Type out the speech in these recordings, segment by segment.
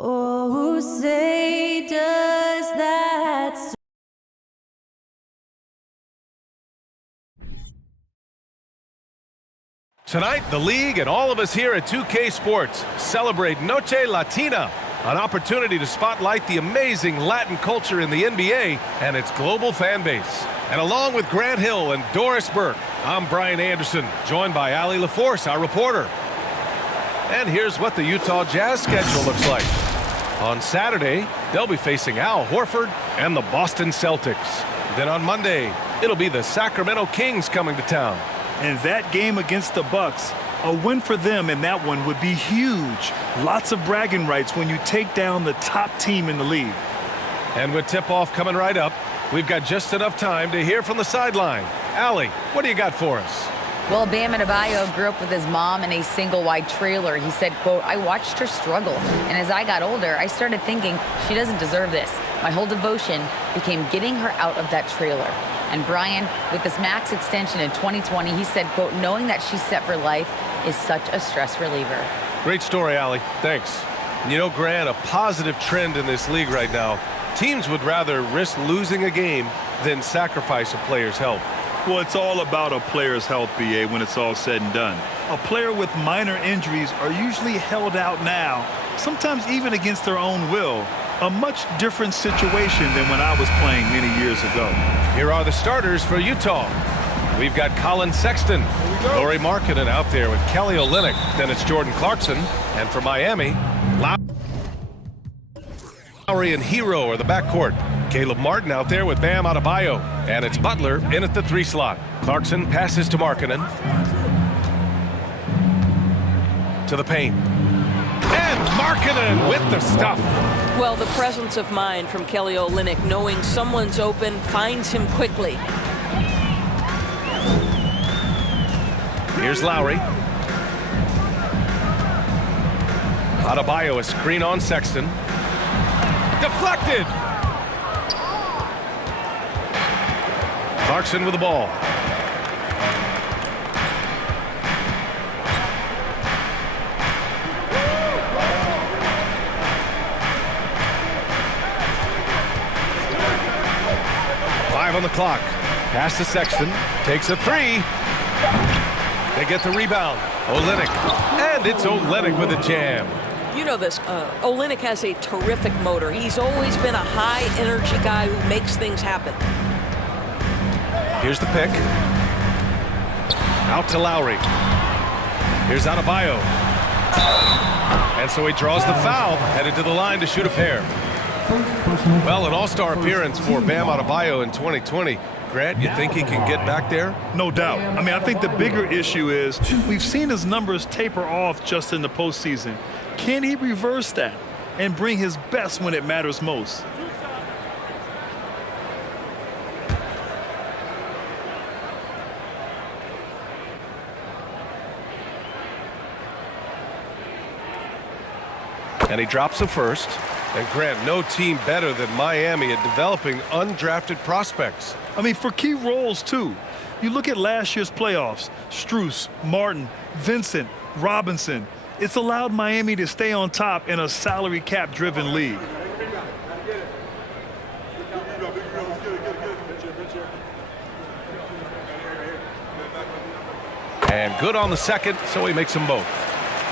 Oh, say does that Tonight, the league and all of us here at 2K Sports celebrate Noche Latina, an opportunity to spotlight the amazing Latin culture in the NBA and its global fan base. And along with Grant Hill and Doris Burke, I'm Brian Anderson, joined by Allie LaForce, our reporter. And here's what the Utah Jazz schedule looks like. On Saturday, they'll be facing Al Horford and the Boston Celtics. Then on Monday, it'll be the Sacramento Kings coming to town. And that game against the Bucks, a win for them in that one would be huge. Lots of bragging rights when you take down the top team in the league. And with tip-off coming right up, we've got just enough time to hear from the sideline. Allie, what do you got for us? Well, Bam Adebayo grew up with his mom in a single-wide trailer. He said, quote, "I watched her struggle, and as I got older, I started thinking she doesn't deserve this. My whole devotion became getting her out of that trailer." And Brian, with this max extension in 2020, he said, quote, "Knowing that she's set for life is such a stress reliever." Great story, Allie. Thanks. And you know, Grant, a positive trend in this league right now. Teams would rather risk losing a game than sacrifice a player's health. Well, it's all about a player's health, BA, when it's all said and done. A player with minor injuries are usually held out now, sometimes even against their own will. A much different situation than when I was playing many years ago. Here are the starters for Utah. We've got Colin Sexton, Lauri Markkanen out there with Kelly Olynyk. Then it's Jordan Clarkson. And for Miami, Lowry and Hero are the backcourt. Caleb Martin out there with Bam Adebayo. And it's Butler in at the 3 slot. Clarkson passes to Markkanen. To the paint. And Markkanen with the stuff. Well, the presence of mind from Kelly Olynyk, knowing someone's open, finds him quickly. Here's Lowry. Adebayo, a screen on Sexton. Deflected! Clarkson with the ball. On the clock. Pass to Sexton. Takes a 3. They get the rebound. Olynyk. And it's Olynyk with a jam. You know this. Olynyk has a terrific motor. He's always been a high-energy guy who makes things happen. Here's the pick. Out to Lowry. Here's Adebayo. And so he draws the foul. Headed to the line to shoot a pair. Well, an all-star appearance for Bam Adebayo in 2020. Grant, you think he can get back there? No doubt. I mean, I think the bigger issue is we've seen his numbers taper off just in the postseason. Can he reverse that and bring his best when it matters most? And he drops the first. And Grant, no team better than Miami at developing undrafted prospects. I mean, for key roles, too. You look at last year's playoffs, Strus, Martin, Vincent, Robinson. It's allowed Miami to stay on top in a salary cap-driven league. And good on the second, so he makes them both.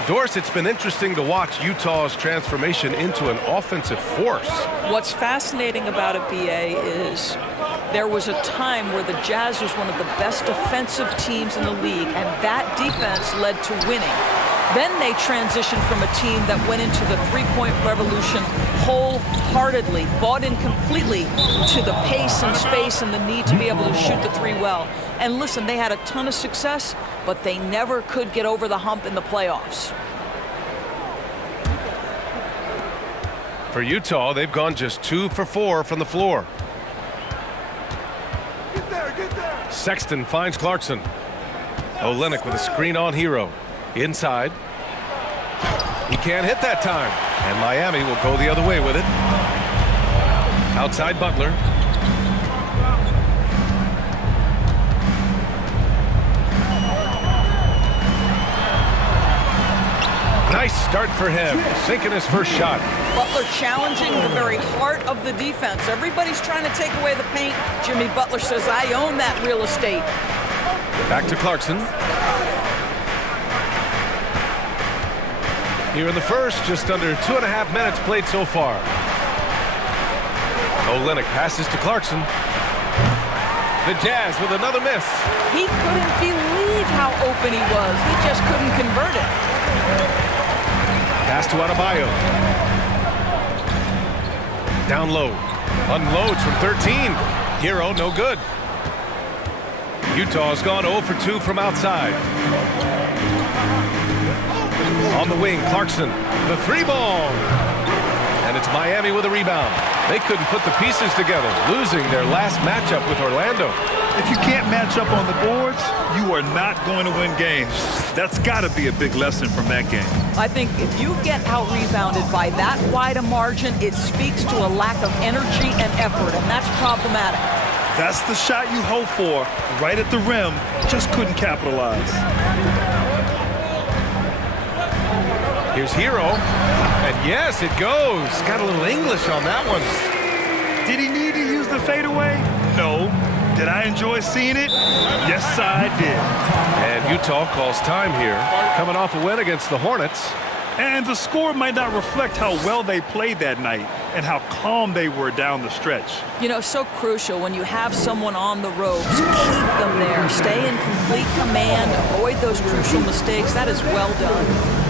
Doris, it's been interesting to watch Utah's transformation into an offensive force. What's fascinating about it, BA, is there was a time where the Jazz was one of the best defensive teams in the league, and that defense led to winning. Then they transitioned from a team that went into the three-point revolution wholeheartedly, bought in completely to the pace and space and the need to be able to shoot the three well. And listen, they had a ton of success, but they never could get over the hump in the playoffs. For Utah, they've gone just 2 for 4 from the floor. Get there. Sexton finds Clarkson. Olynyk with a screen on Hero. Inside. He can't hit that time. And Miami will go the other way with it. Outside Butler. Nice start for him, sinking his first shot. Butler challenging the very heart of the defense. Everybody's trying to take away the paint. Jimmy Butler says, I own that real estate. Back to Clarkson. Here in the first, just under 2.5 minutes played so far. Olynyk passes to Clarkson. The Jazz with another miss. He couldn't believe how open he was. He just couldn't convert it. Pass to Adebayo. Down low. Unloads from 13. Hero, no good. Utah's gone 0 for 2 from outside. On the wing, Clarkson. The 3-ball. And it's Miami with a rebound. They couldn't put the pieces together, losing their last matchup with Orlando. If you can't match up on the boards, you are not going to win games. That's got to be a big lesson from that game. I think if you get out-rebounded by that wide a margin, it speaks to a lack of energy and effort, and that's problematic. That's the shot you hope for, right at the rim, just couldn't capitalize. Here's Hero, and yes, it goes. Got a little English on that one. Did he need to use the fadeaway? No. Did I enjoy seeing it? Yes, I did. And Utah calls time here, coming off a win against the Hornets. And the score might not reflect how well they played that night and how calm they were down the stretch. You know, so crucial when you have someone on the ropes. Keep them there. Stay in complete command. Avoid those crucial mistakes. That is well done.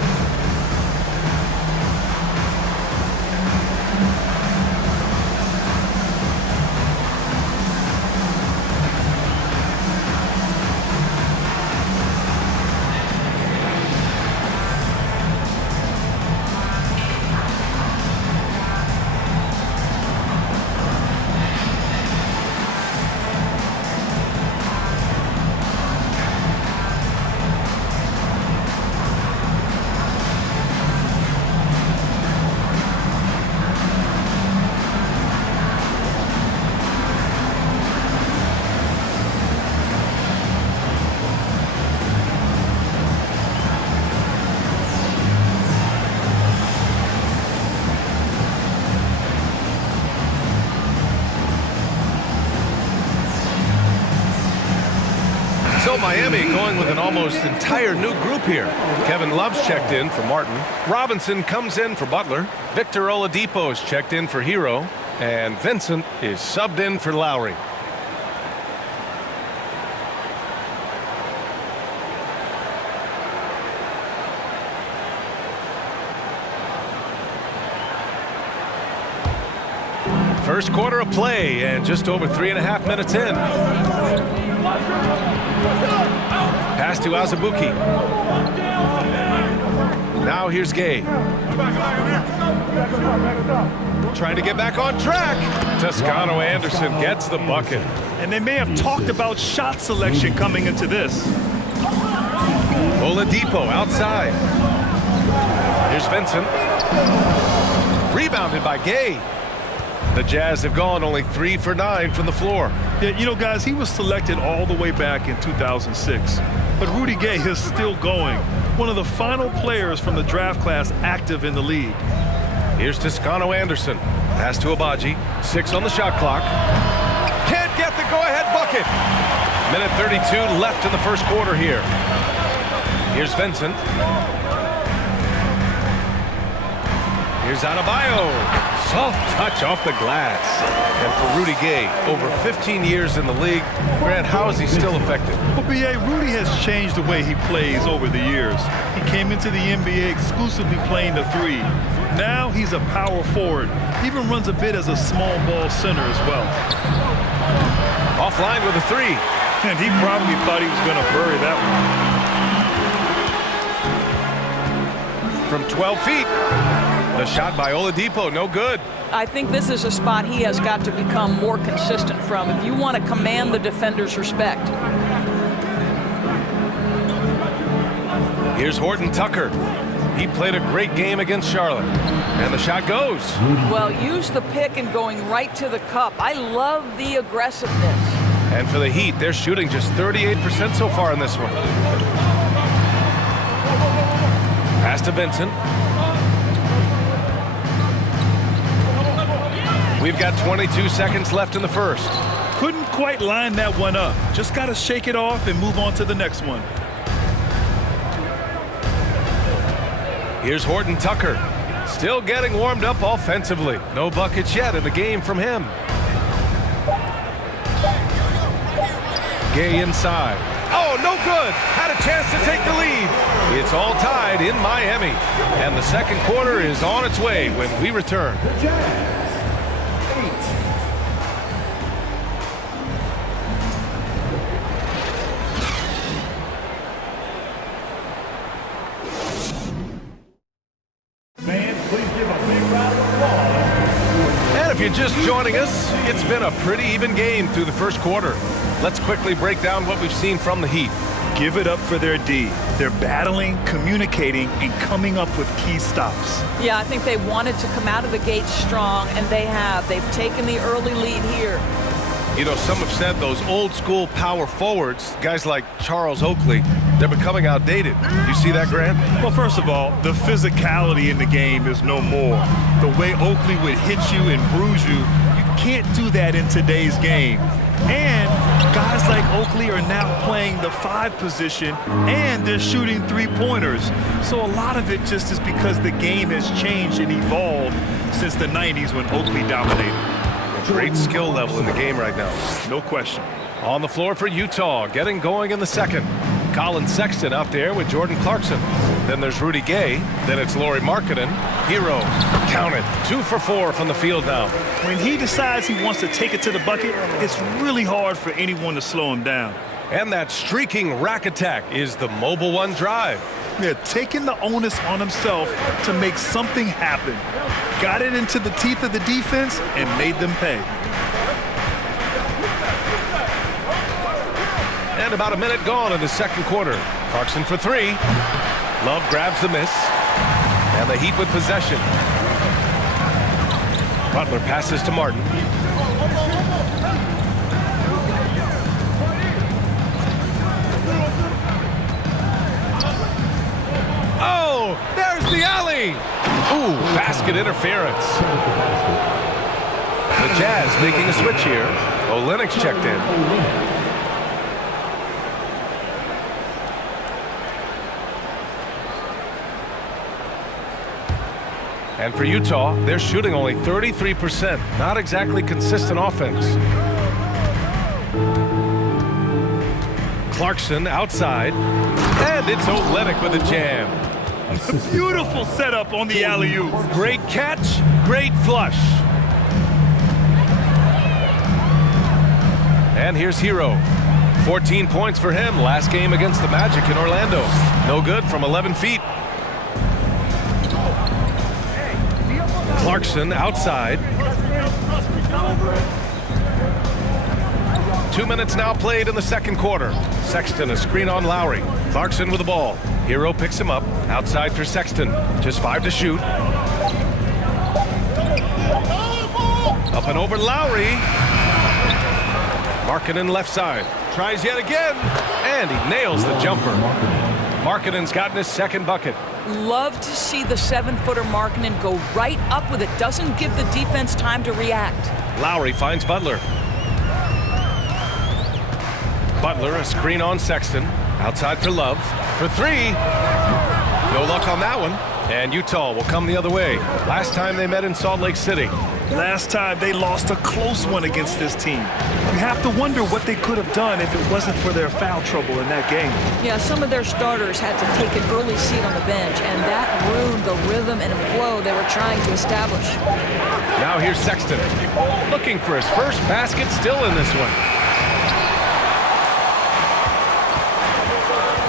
So Miami going with an almost entire new group here. Kevin Love's checked in for Martin. Robinson comes in for Butler. Victor Oladipo is checked in for Hero. And Vincent is subbed in for Lowry. First quarter of play and just over 3.5 minutes in. Pass to Azubuike. Now here's Gay. Trying to get back on track. Toscano Anderson gets the bucket. And they may have talked about shot selection coming into this. Oladipo outside. Here's Vincent. Rebounded by Gay. The Jazz have gone only 3 for 9 from the floor. Yeah, you know, guys, he was selected all the way back in 2006. But Rudy Gay is still going. One of the final players from the draft class active in the league. Here's Toscano Anderson. Pass to Agbaji. 6 on the shot clock. Can't get the go-ahead bucket. Minute 32 left in the first quarter here. Here's Vincent. Here's Adebayo. Soft touch off the glass. And for Rudy Gay, over 15 years in the league, Grant, how is he still effective? Well, B.A., Rudy has changed the way he plays over the years. He came into the NBA exclusively playing the 3. Now he's a power forward. He even runs a bit as a small ball center as well. Offline with a 3. And he probably thought he was going to bury that one. From 12 feet. The shot by Oladipo, no good. I think this is a spot he has got to become more consistent from if you want to command the defender's respect. Here's Horton Tucker. He played a great game against Charlotte. And the shot goes. Well, use the pick and going right to the cup. I love the aggressiveness. And for the Heat, they're shooting just 38% so far in this one. Pass to Vincent. We've got 22 seconds left in the first. Couldn't quite line that one up. Just got to shake it off and move on to the next one. Here's Horton Tucker. Still getting warmed up offensively. No buckets yet in the game from him. Gay inside. Oh, no good. Had a chance to take the lead. It's all tied in Miami. And the second quarter is on its way when we return. And if you're just joining us, it's been a pretty even game through the first quarter. Let's quickly break down what we've seen from the Heat. Give it up for their D. They're battling, communicating, and coming up with key stops. Yeah, I think they wanted to come out of the gate strong, and they have. They've taken the early lead here. You know, some have said those old school power forwards, guys like Charles Oakley, they're becoming outdated. You see that, Grant? Well, first of all, the physicality in the game is no more. The way Oakley would hit you and bruise you, you can't do that in today's game. And guys like Oakley are now playing the 5 position, and they're shooting 3-pointers. So a lot of it just is because the game has changed and evolved since the 90s when Oakley dominated. Great skill level in the game right now. No question. On the floor for Utah, getting going in the second. Colin Sexton out there with Jordan Clarkson. Then there's Rudy Gay. Then it's Lauri Markkanen. Hero, count it, 2 for 4 from the field now. When he decides he wants to take it to the bucket, it's really hard for anyone to slow him down. And that streaking rack attack is the Mobile One drive. Yeah, taking the onus on himself to make something happen. Got it into the teeth of the defense and made them pay. And about a minute gone in the second quarter. Clarkson for 3. Love grabs the miss. And the Heat with possession. Butler passes to Martin. Oh, there's the alley. Ooh, basket interference. The Jazz making a switch here. Olenek's checked in. And for Utah, they're shooting only 33%. Not exactly consistent offense. Clarkson outside. And it's Olenek with a jam. Beautiful setup on the alley-oop. Great catch, great flush. And here's Hero. 14 points for him last game against the Magic in Orlando. No good from 11 feet. Clarkson outside. 2 minutes now played in the second quarter. Sexton a screen on Lowry. Clarkson with the ball. Hero picks him up. Outside for Sexton. Just 5 to shoot. Up and over Lowry. Markkanen left side. Tries yet again. And he nails the jumper. Markkanen's gotten his second bucket. Love to see the 7-footer Markkanen go right up with it. Doesn't give the defense time to react. Lowry finds Butler. Butler a screen on Sexton. Outside for Love. For 3. No luck on that one. And Utah will come the other way. Last time they met in Salt Lake City. Last time they lost a close one against this team. You have to wonder what they could have done if it wasn't for their foul trouble in that game. Yeah, some of their starters had to take an early seat on the bench, and that ruined the rhythm and flow they were trying to establish. Now here's Sexton. Looking for his first basket, still in this one.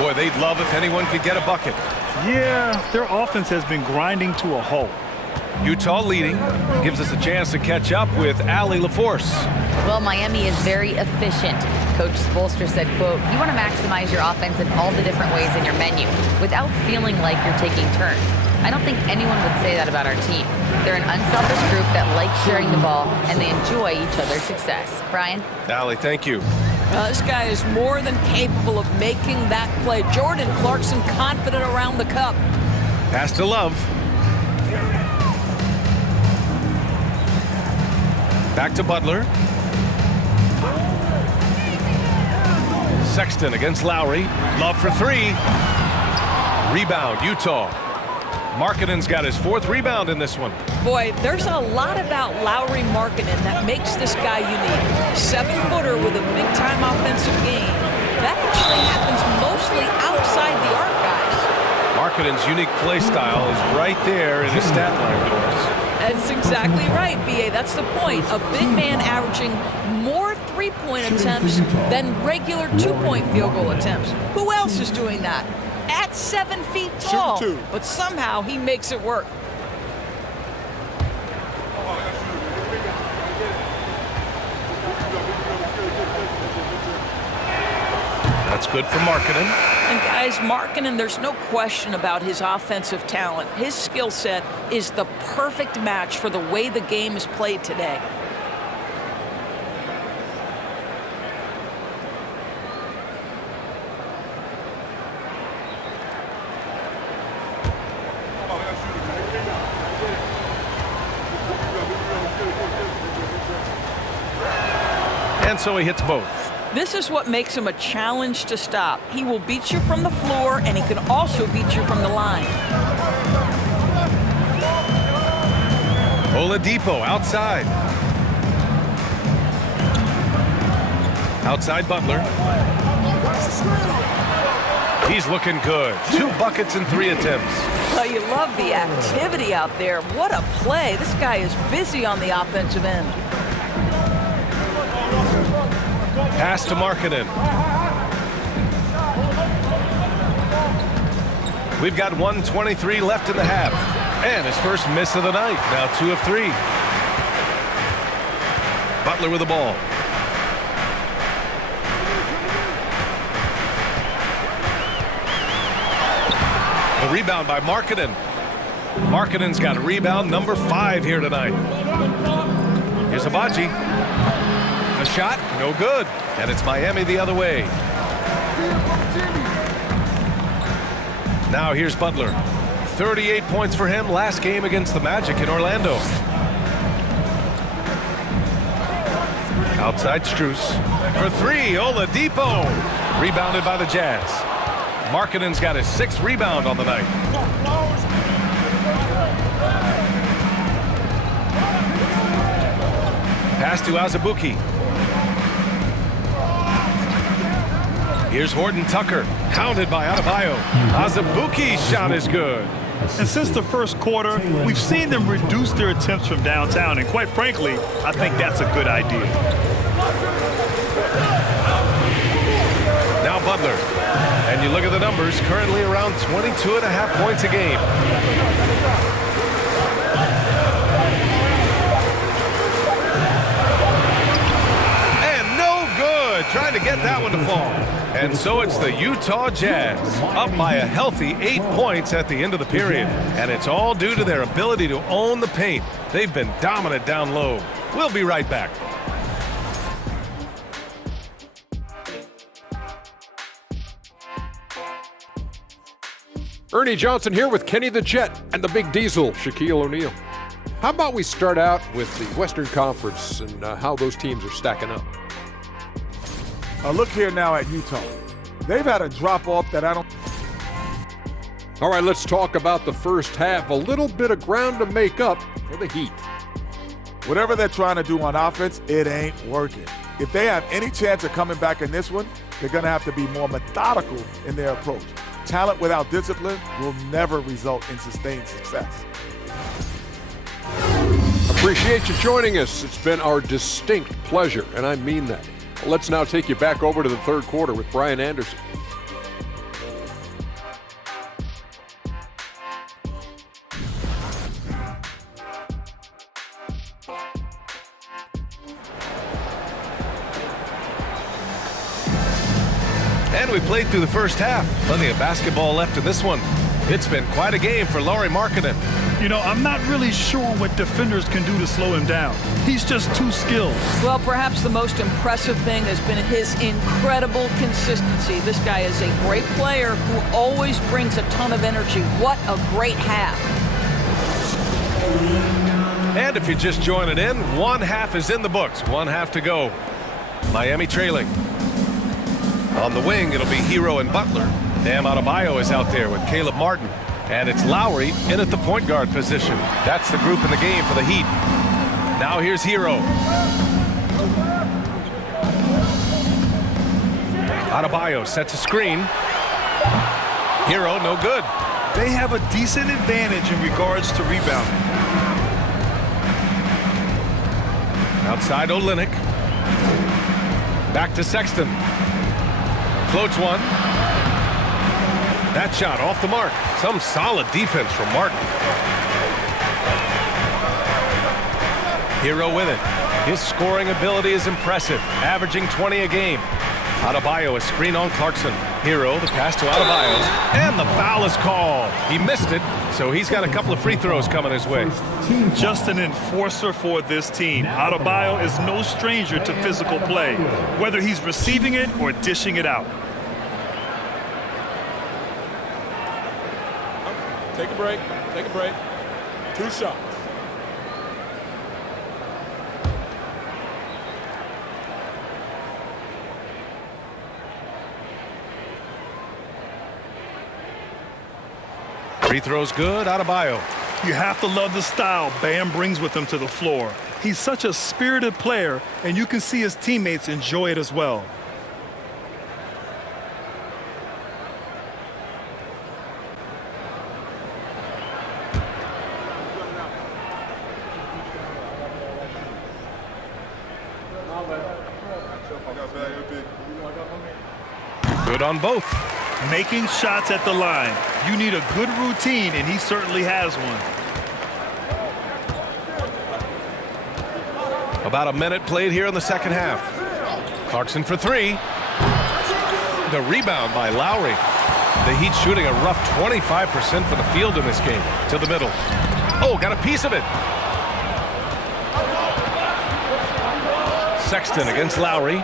Boy, they'd love if anyone could get a bucket. Yeah, their offense has been grinding to a halt. Utah leading. Gives us a chance to catch up with Allie LaForce. Well, Miami is very efficient. Coach Spoelstra said, quote, "You want to maximize your offense in all the different ways in your menu without feeling like you're taking turns." I don't think anyone would say that about our team. They're an unselfish group that likes sharing the ball, and they enjoy each other's success. Brian? Allie, thank you. This guy is more than capable of making that play. Jordan Clarkson confident around the cup. Pass to Love. Back to Butler. Sexton against Lowry. Love for three. Rebound, Utah. Markkanen's got his 4th rebound in this one. Boy, there's a lot about Lauri Markkanen that makes this guy unique. 7-footer with a big-time offensive game. That actually happens mostly outside the arc, guys. Markkanen's unique play style is right there in his stat line, Doris. That's exactly right, B.A. That's the point. A big man averaging more 3-point attempts than regular 2-point field goal attempts. Who else is doing that? At 7 feet tall, but somehow he makes it work. That's good for Markkanen. And guys, Markkanen, there's no question about his offensive talent. His skill set is the perfect match for the way the game is played today. And so he hits both. This is what makes him a challenge to stop. He will beat you from the floor, and he can also beat you from the line. Oladipo outside. Outside Butler. He's looking good. 2 buckets in 3 attempts. Well, you love the activity out there. What a play. This guy is busy on the offensive end. Pass to Markkanen. We've got 1:23 left in the half. And his first miss of the night. Now 2 of 3. Butler with the ball. The rebound by Markkanen. Markkanen's got a rebound number 5 here tonight. Here's Agbaji. The shot, no good. And it's Miami the other way. Now here's Butler. 38 points for him last game against the Magic in Orlando. Outside Strus. For 3, Oladipo. Rebounded by the Jazz. Markkanen's got his 6th rebound on the night. Pass to Azubuike. Here's Horton Tucker, hounded by Adebayo. Azubuike's shot is good. And since the first quarter, we've seen them reduce their attempts from downtown, and quite frankly, I think that's a good idea. Now Butler. And you look at the numbers, currently around 22.5 points a game. Trying to get that one to fall. And so it's the Utah Jazz, up by a healthy 8 points at the end of the period. And it's all due to their ability to own the paint. They've been dominant down low. We'll be right back. Ernie Johnson here with Kenny the Jet and the Big Diesel, Shaquille O'Neal. How about we start out with the Western Conference and how those teams are stacking up? Look here now at Utah. They've had a drop-off that I don't... All right, let's talk about the first half. A little bit of ground to make up for the Heat. Whatever they're trying to do on offense, it ain't working. If they have any chance of coming back in this one, they're going to have to be more methodical in their approach. Talent without discipline will never result in sustained success. Appreciate you joining us. It's been our distinct pleasure, and I mean that. Let's now take you back over to the third quarter with Brian Anderson. And we played through the first half. Plenty of basketball left in this one. It's been quite a game for Lauri Markkanen. You know, I'm not really sure what defenders can do to slow him down. He's just too skilled. Well, perhaps the most impressive thing has been his incredible consistency. This guy is a great player who always brings a ton of energy. What a great half. And if you're just joining in, one half is in the books. One half to go. Miami trailing. On the wing, it'll be Hero and Butler. Bam Adebayo is out there with Caleb Martin. And it's Lowry in at the point guard position. That's the group in the game for the Heat. Now here's Hero. Adebayo sets a screen. Hero, no good. They have a decent advantage in regards to rebounding. Outside Olynyk. Back to Sexton. Floats one. That shot off the mark. Some solid defense from Martin. Hero with it. His scoring ability is impressive, averaging 20 a game. Adebayo a screen on Clarkson. Hero, the pass to Adebayo, and the foul is called. He missed it, so he's got a couple of free throws coming his way. Just an enforcer for this team. Adebayo is no stranger to physical play, whether he's receiving it or dishing it out. Take a break. Take a break. 2 shots. Free throws good, Adebayo. You have to love the style Bam brings with him to the floor. He's such a spirited player, and you can see his teammates enjoy it as well. Good on both. Making shots at the line. You need a good routine, and he certainly has one. About a minute played here in the second half. Clarkson for 3. The rebound by Lowry. The Heat shooting a rough 25% from the field in this game. To the middle. Oh, got a piece of it. Sexton against Lowry.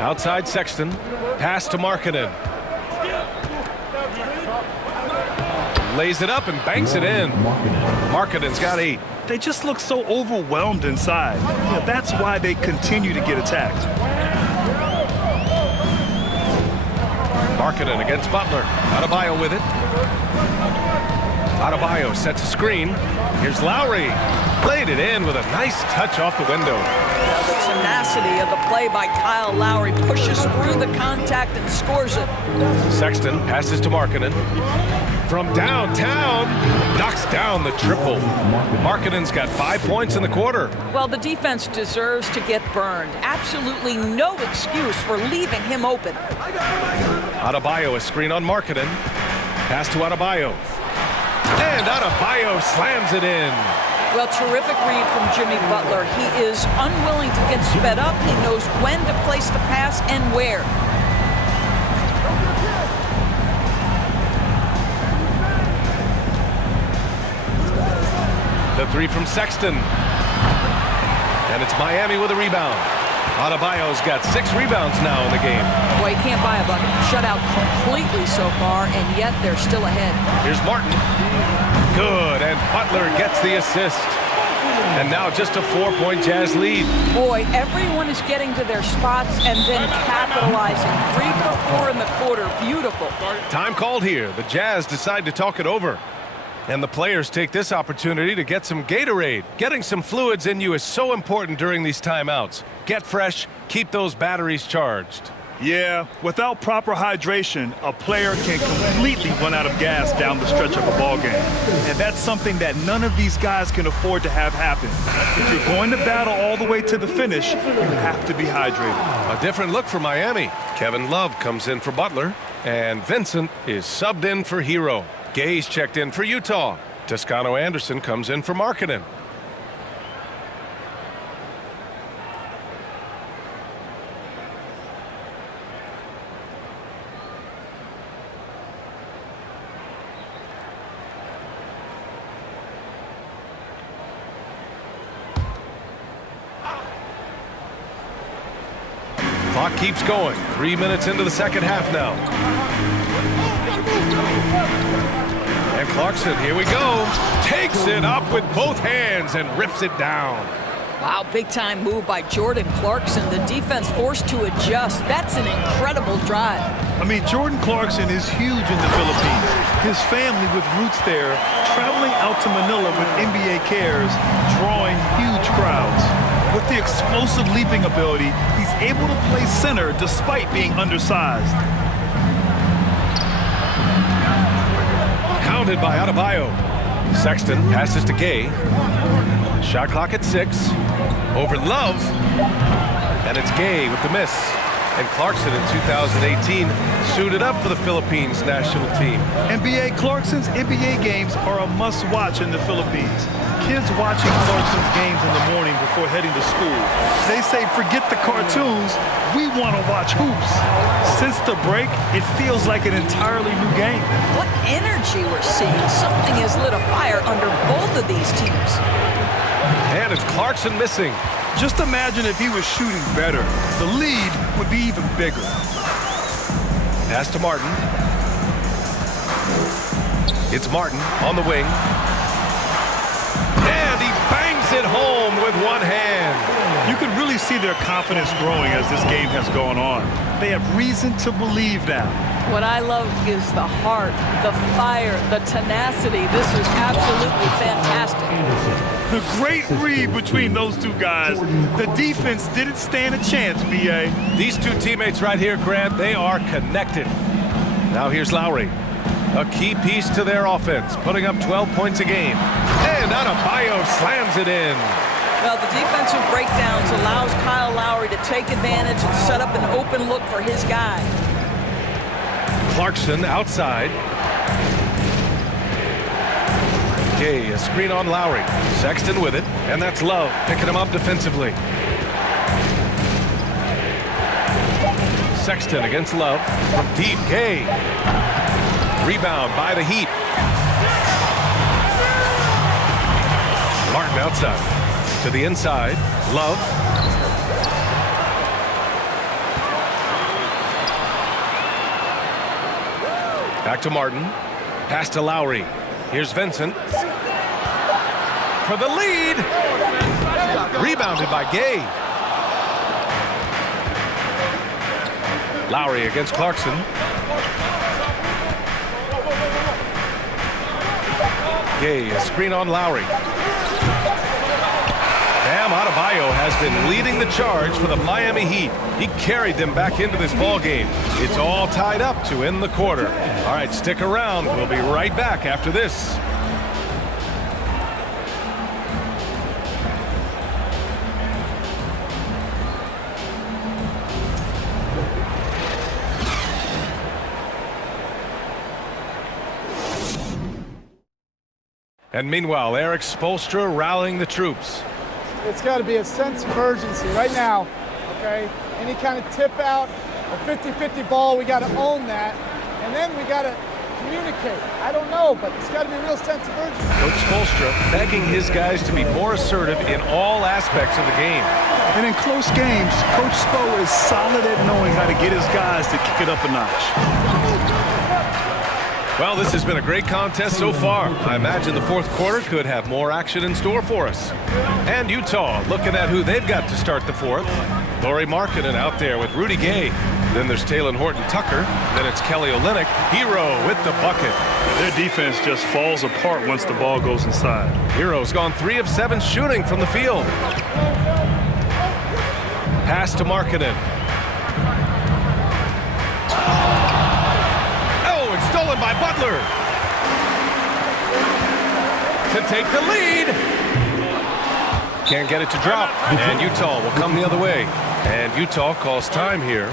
Outside Sexton. Pass to Markkanen. Lays it up and banks it in. Markkanen's got 8. They just look so overwhelmed inside. You know, that's why they continue to get attacked. Markkanen against Butler. Adebayo with it. Adebayo sets a screen. Here's Lowry. Played it in with a nice touch off the window. The tenacity of the play by Kyle Lowry pushes through the contact and scores it. Sexton passes to Markkanen. From downtown, knocks down the triple. Markkanen's got 5 points in the quarter. Well, the defense deserves to get burned. Absolutely no excuse for leaving him open. Adebayo a screen on Markkanen. Pass to Adebayo. And Adebayo slams it in. Well, terrific read from Jimmy Butler. He is unwilling to get sped up. He knows when to place the pass and where. The 3 from Sexton. And it's Miami with a rebound. Adebayo's got 6 rebounds now in the game. Boy, he can't buy a bucket. Shut out completely so far, and yet they're still ahead. Here's Martin. Good, and Butler gets the assist. And now just a 4-point Jazz lead. Boy, everyone is getting to their spots and then capitalizing. 3 for 4 in the quarter. Beautiful. Time called here. The Jazz decide to talk it over. And the players take this opportunity to get some Gatorade. Getting some fluids in you is so important during these timeouts. Get fresh, keep those batteries charged. Yeah, without proper hydration, a player can completely run out of gas down the stretch of a ball game. And that's something that none of these guys can afford to have happen. If you're going to battle all the way to the finish, you have to be hydrated. A different look for Miami. Kevin Love comes in for Butler, and Vincent is subbed in for Hero. Gay's checked in for Utah. Toscano Anderson comes in for Markkanen. Clock keeps going. 3 minutes into the second half now. And Clarkson, here we go. Takes it up with both hands and rips it down. Wow, big-time move by Jordan Clarkson. The defense forced to adjust. That's an incredible drive. I mean, Jordan Clarkson is huge in the Philippines. His family with roots there, traveling out to Manila with NBA cares, drawing huge crowds. With the explosive leaping ability, he's able to play center despite being undersized. Hounded by Adebayo. Sexton passes to Gay. Shot clock at 6. Over Love. And it's Gay with the miss. And Clarkson in 2018 suited up for the Philippines national team. NBA Clarkson's NBA games are a must-watch in the Philippines. Kids watching Clarkson's games in the morning before heading to school. They say, forget the cartoons, we want to watch hoops. Since the break, it feels like an entirely new game. What energy we're seeing. Something has lit a fire under both of these teams. And it's Clarkson missing. Just imagine if he was shooting better. The lead would be even bigger. Pass to Martin. It's Martin on the wing. And he bangs it home with one hand. You can really see their confidence growing as this game has gone on. They have reason to believe now. What I love is the heart, the fire, the tenacity. This is absolutely fantastic. The great read between those two guys. The defense didn't stand a chance, B.A. These two teammates right here, Grant, they are connected. Now here's Lowry. A key piece to their offense, putting up 12 points a game. And Adebayo slams it in. Well, the defensive breakdowns allows Kyle Lowry to take advantage and set up an open look for his guy. Clarkson outside. Gay, a screen on Lowry. Sexton with it, and that's Love picking him up defensively. Sexton against Love from deep. Gay. Rebound by the Heat. Martin outside. To the inside. Love. Back to Martin. Pass to Lowry. Here's Vincent. For the lead. Rebounded by Gay. Lowry against Clarkson. Gay, a screen on Lowry. Bam Adebayo has been leading the charge for the Miami Heat. He carried them back into this ball game. It's all tied up to end the quarter. All right, stick around. We'll be right back after this. And meanwhile, Eric Spoelstra rallying the troops. It's got to be a sense of urgency right now, okay? Any kind of tip out, a 50-50 ball, we got to own that. And then we got to communicate. I don't know, but it's got to be a real sense of urgency. Coach Spoelstra begging his guys to be more assertive in all aspects of the game. And in close games, Coach Spo is solid at knowing how to get his guys to kick it up a notch. Well, this has been a great contest so far. I imagine the fourth quarter could have more action in store for us. And Utah looking at who they've got to start the fourth. Lauri Markkanen out there with Rudy Gay. Then there's Talen Horton-Tucker. Then it's Kelly Olynyk. Hero with the bucket. Their defense just falls apart once the ball goes inside. Hero's gone 3 of 7 shooting from the field. Pass to Markkanen. Stolen by Butler to take the lead. Can't get it to drop, and Utah will come the other way. And Utah calls time here.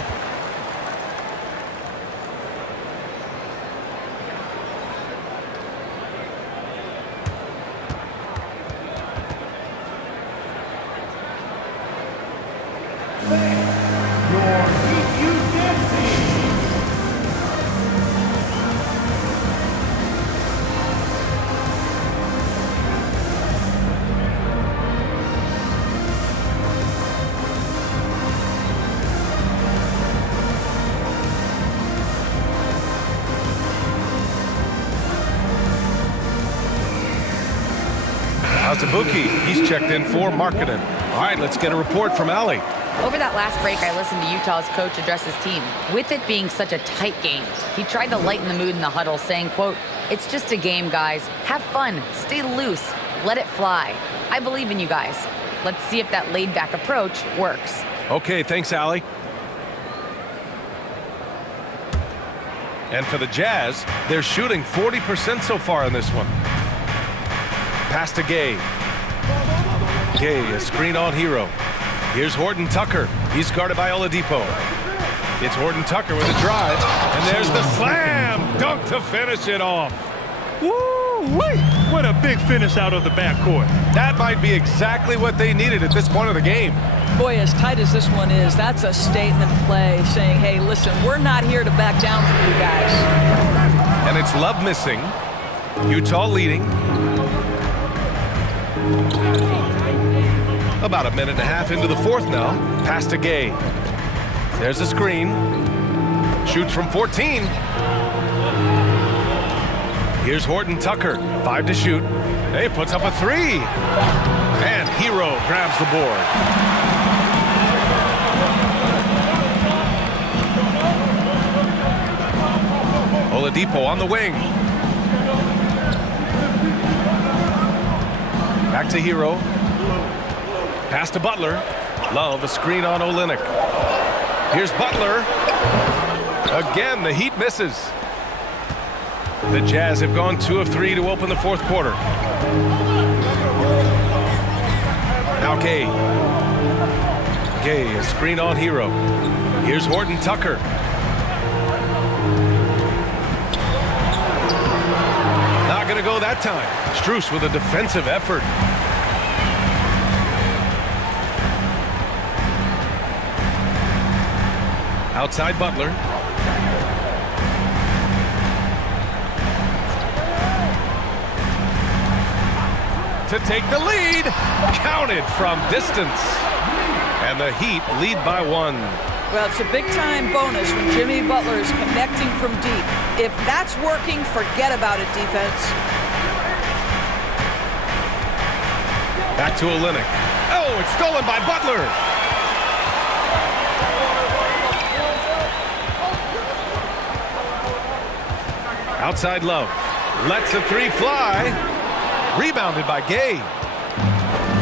Azubuike, he's checked in for Markkanen. All right, let's get a report from Allie. Over that last break, I listened to Utah's coach address his team. With it being such a tight game, he tried to lighten the mood in the huddle, saying, quote, "It's just a game, guys. Have fun. Stay loose. Let it fly. I believe in you guys. Let's see if that laid-back approach works." Okay, thanks, Allie. And for the Jazz, they're shooting 40% so far in this one. Pass to Gay. Gay, a screen on Hero. Here's Horton Tucker. He's guarded by Oladipo. It's Horton Tucker with a drive, and there's the slam dunk to finish it off. Woo-wee! What a big finish out of the backcourt. That might be exactly what they needed at this point of the game. Boy, as tight as this one is, that's a statement play saying, hey, listen, we're not here to back down from you guys. And it's Love missing. Utah leading. About a minute and a half into the fourth now. Pass to Gay. There's a screen. Shoots from 14. Here's Horton Tucker. 5 to shoot. He puts up a 3. And Hero grabs the board. Oladipo on the wing. Back to Hero. Pass to Butler. Love, a screen on Olynyk. Here's Butler. Again, the Heat misses. The Jazz have gone 2 of 3 to open the fourth quarter. Now Gay. Gay, a screen on Hero. Here's Horton Tucker. Not going to go that time. Strus with a defensive effort. Outside Butler. To take the lead. Counted from distance. And the Heat lead by 1. Well, it's a big-time bonus when Jimmy Butler is connecting from deep. If that's working, forget about it, defense. Back to Olynyk. Oh, it's stolen by Butler. Outside Love. Lets a 3 fly. Rebounded by Gay.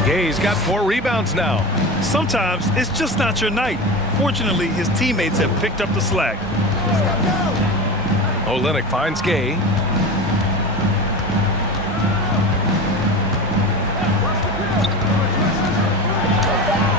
Gay's got 4 rebounds now. Sometimes it's just not your night. Fortunately, his teammates have picked up the slack. Olynyk finds Gay.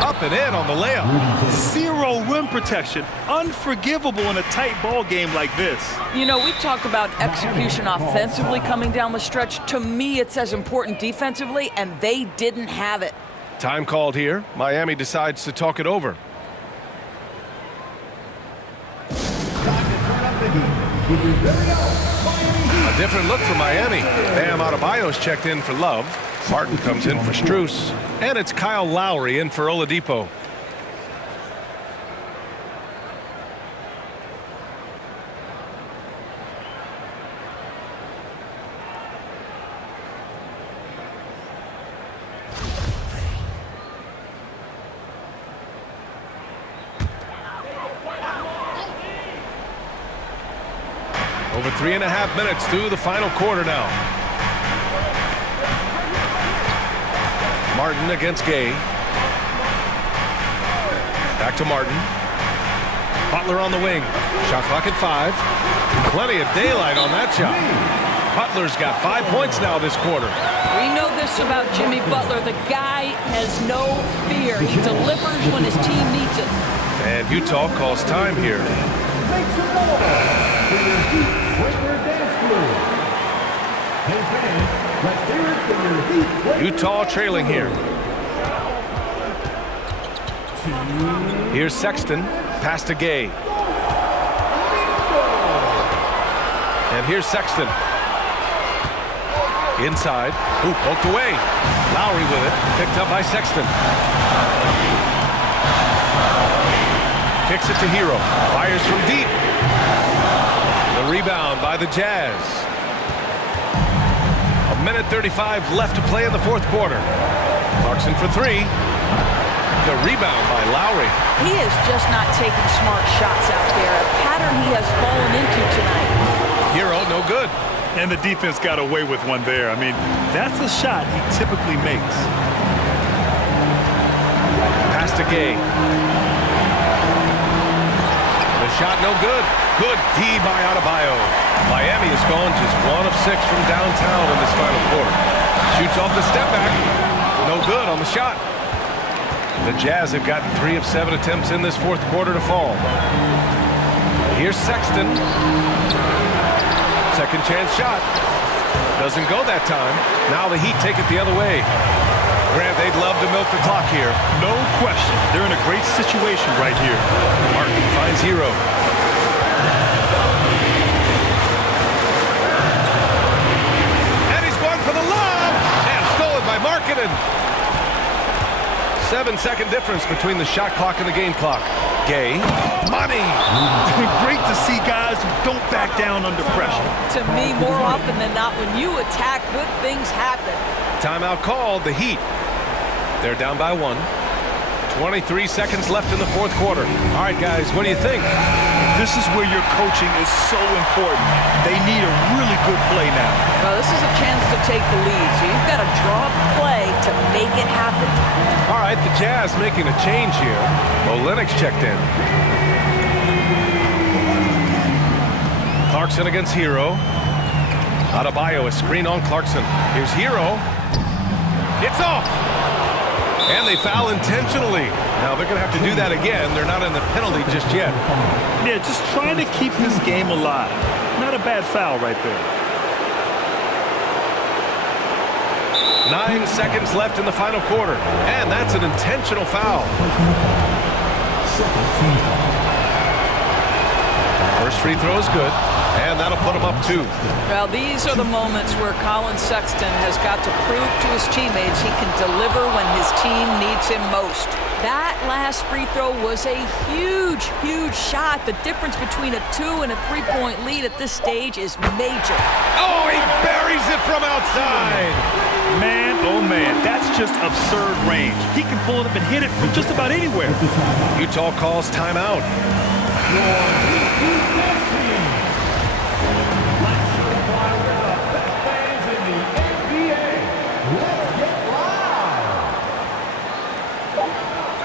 Up and in on the layup. 0 rim protection. Unforgivable in a tight ball game like this. You know, we talk about execution offensively coming down the stretch. To me, it's as important defensively, and they didn't have it. Time called here. Miami decides to talk it over. A different look for Miami. Bam Adebayo's checked in for Love. Martin comes in for Strus. And it's Kyle Lowry in for Oladipo. Over 3.5 minutes through the final quarter now. Martin against Gay. Back to Martin. Butler on the wing. Shot clock at 5. Plenty of daylight on that shot. Butler's got 5 points now this quarter. We know this about Jimmy Butler. The guy has no fear. He delivers when his team needs it. And Utah calls time here. Utah trailing here. Here's Sexton. Pass to Gay. And here's Sexton. Inside. Ooh, poked away. Lowry with it. Picked up by Sexton. Kicks it to Hero. Fires from deep. The rebound by the Jazz. minute 35 left to play in the fourth quarter. Clarkson for three. The rebound by Lowry. He is just not taking smart shots out there, a pattern he has fallen into tonight. Hero, no good. And the defense got away with one there. I mean, that's a shot he typically makes. Pass to Gay. The shot no good. Good D by Adebayo. Miami has gone just 1 of 6 from downtown in this final quarter. Shoots off the step back. No good on the shot. The Jazz have gotten 3 of 7 attempts in this fourth quarter to fall. Here's Sexton. Second chance shot. Doesn't go that time. Now the Heat take it the other way. Grant, they'd love to milk the clock here. No question. They're in a great situation right here. Martin finds Hero. And he's going for the lob. And stolen by Markkanen. 7-second difference between the shot clock and the game clock. Gay. Money. Great to see guys who don't back down under pressure. To me, more often than not, when you attack, good things happen. Timeout called. The Heat. They're down by 1. 23 seconds left in the fourth quarter. All right, guys, what do you think? This is where your coaching is so important. They need a really good play now. Well, this is a chance to take the lead, so you've got to draw up a play to make it happen. All right, the Jazz making a change here. Olynyk's checked in. Clarkson against Hero. Adebayo, a screen on Clarkson. Here's Hero. It's off. And they foul intentionally. Now they're going to have to do that again. They're not in the penalty just yet. Yeah, just trying to keep this game alive. Not a bad foul right there. 9 seconds left in the final quarter. And that's an intentional foul. First free throw is good. And that'll put him up 2. Well, these are the moments where Colin Sexton has got to prove to his teammates he can deliver when his team needs him most. That last free throw was a huge, huge shot. The difference between a 2- and a 3-point lead at this stage is major. Oh, he buries it from outside. Man, oh man, that's just absurd range. He can pull it up and hit it from just about anywhere. Utah calls timeout.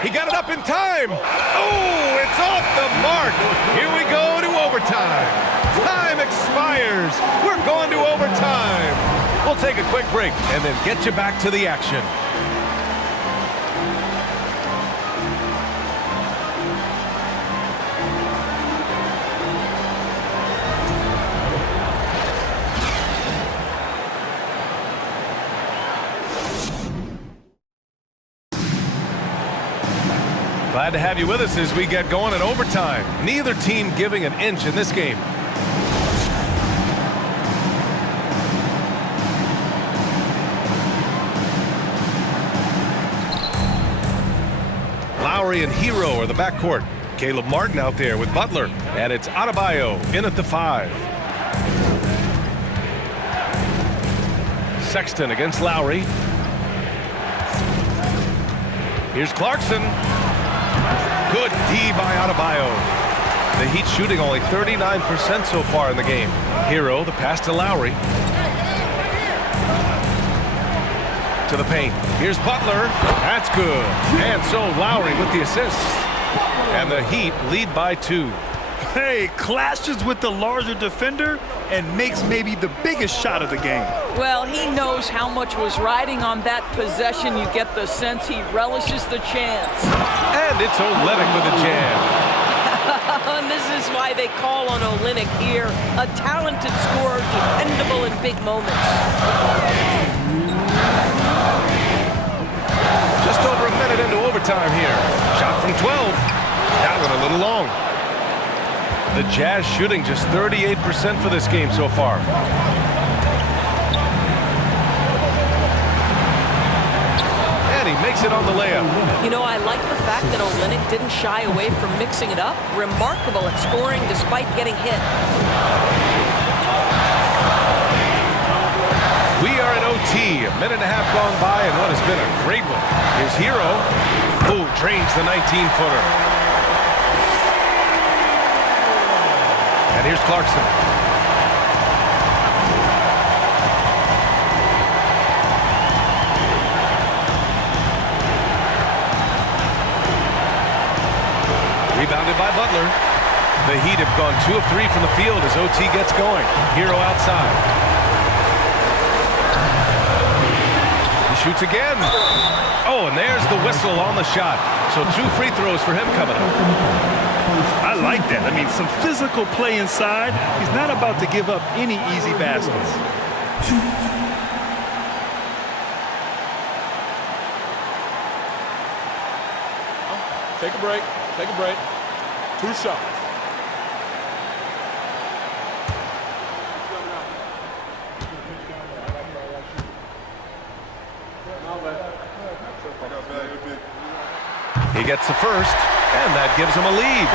He got it up in time. Oh, it's off the mark. Here we go to overtime. Time expires. We're going to overtime. We'll take a quick break and then get you back to the action. Glad to have you with us as we get going in overtime. Neither team giving an inch in this game. Lowry and Hero are the backcourt. Caleb Martin out there with Butler. And it's Adebayo in at the 5. Sexton against Lowry. Here's Clarkson. Good D by Adebayo. The Heat shooting only 39% so far in the game. Hero, the pass to Lowry. To the paint. Here's Butler. That's good. And so Lowry with the assist. And the Heat lead by 2. Hey, clashes with the larger defender and makes maybe the biggest shot of the game. Well, he knows how much was riding on that possession. You get the sense he relishes the chance. And it's Olynyk with a jam. And this is why they call on Olynyk here. A talented scorer, dependable in big moments. Just over a minute into overtime here. Shot from 12. That one a little long. The Jazz shooting just 38% for this game so far. And he makes it on the layup. You know, I like the fact that Olynyk didn't shy away from mixing it up. Remarkable at scoring despite getting hit. We are in Minute and a half gone by, and what has been a great one. Here's Hero. Ooh, drains the 19-footer. And here's Clarkson. Rebounded by Butler. The Heat have gone 2 of 3 from the field as OT gets going. Hero outside. He shoots again. Oh, and there's the whistle on the shot. So 2 free throws for him coming up. I like that. I mean, some physical play inside. He's not about to give up any easy baskets. Take a break. Take a break. 2 shots. He gets the first, and that gives him a lead.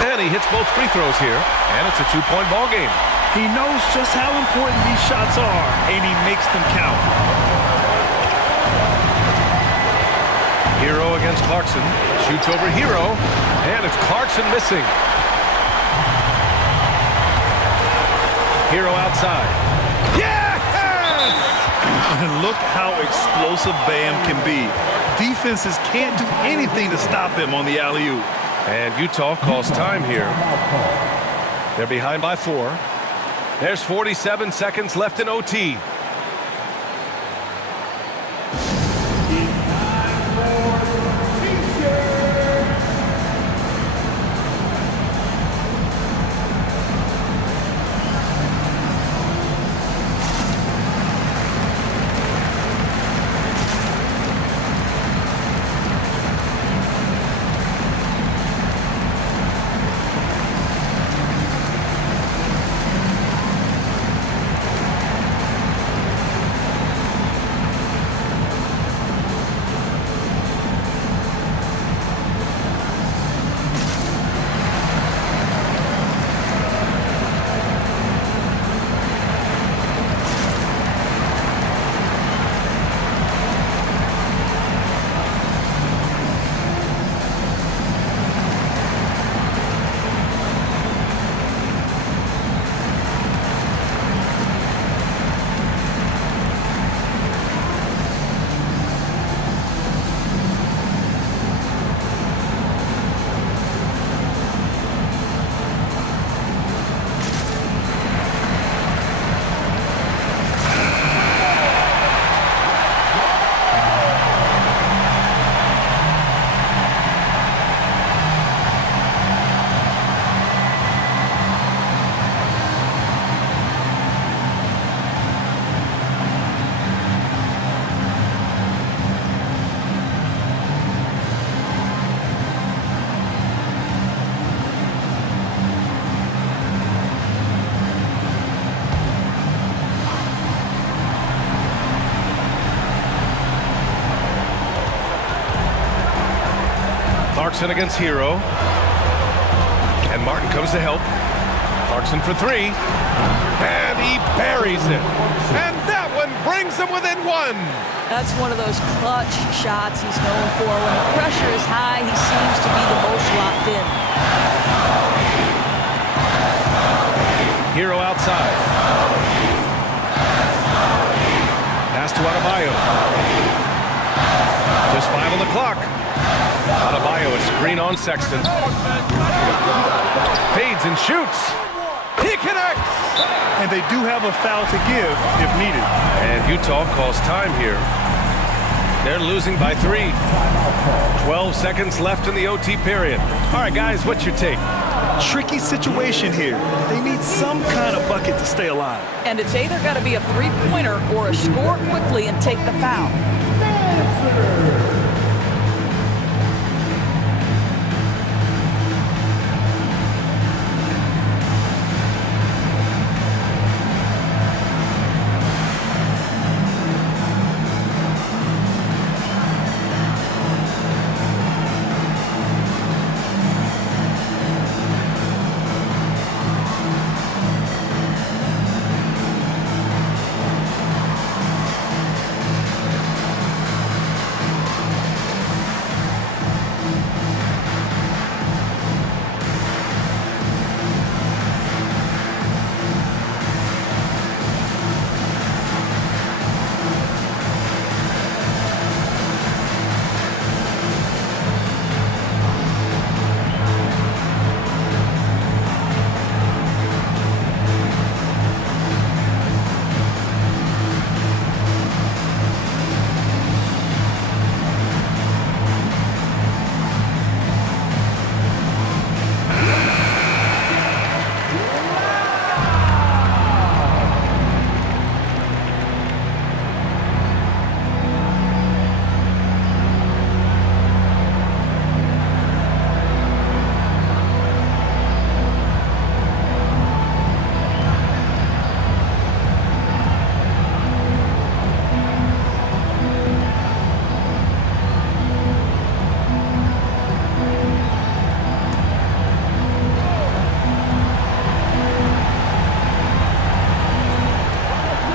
And he hits both free throws here, and it's a 2-point ball game. He knows just how important these shots are, and he makes them count. Hero against Clarkson. Shoots over Hero, and it's Clarkson missing. Hero outside. Yes! And look how explosive Bam can be. Defenses can't do anything to stop him on the alley-oop. And Utah calls time here. They're behind by 4. There's 47 seconds left in OT. Clarkson against Hero. And Martin comes to help. Clarkson for 3. And he buries it. And that one brings him within 1. That's one of those clutch shots he's known for. When the pressure is high, he seems to be the most locked in. Hero outside. Pass to Adebayo. Just 5 on the clock. Adebayo, a screen on Sexton. Fades and shoots. He connects! And they do have a foul to give if needed. And Utah calls time here. They're losing by 3. 12 seconds left in the OT period. All right, guys, what's your take? Tricky situation here. They need some kind of bucket to stay alive. And it's either got to be a three-pointer or a score quickly and take the foul.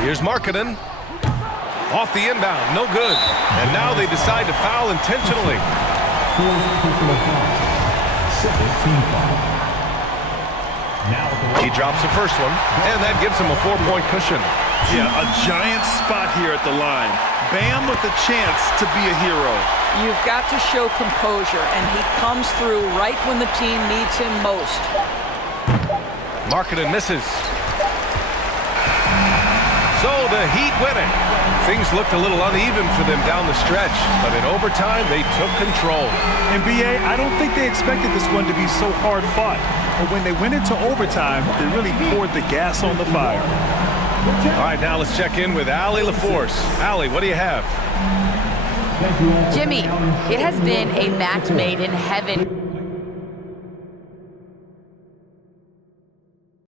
Here's Markkanen. Off the inbound, no good. And now they decide to foul intentionally. He drops the first one, and that gives him a 4-point cushion. Yeah, a giant spot here at the line. Bam with the chance to be a hero. You've got to show composure, and he comes through right when the team needs him most. Markkanen misses. So the Heat win it. Things looked a little uneven for them down the stretch, but in overtime, they took control. And BA, I don't think they expected this one to be so hard fought. But when they went into overtime, they really poured the gas on the fire. All right, now let's check in with Allie LaForce. Allie, what do you have? Jimmy, it has been a match made in heaven.